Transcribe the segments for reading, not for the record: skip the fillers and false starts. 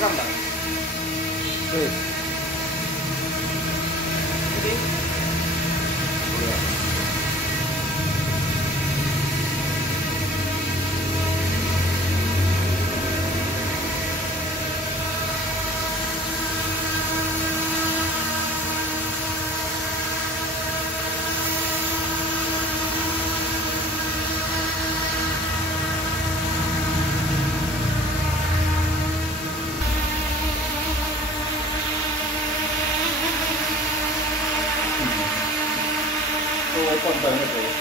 rekam Pak. Wis. Jadi repot banget ya.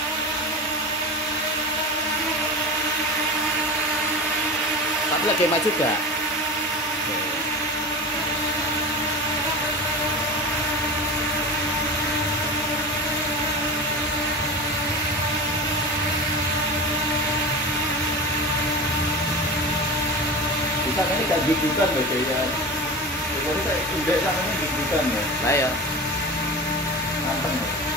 Tapi lagi hemat juga. Kita ini gak dudukan loh ya. Jadi saya udah sananya dudukan ya. Lah ya. Mateng ya.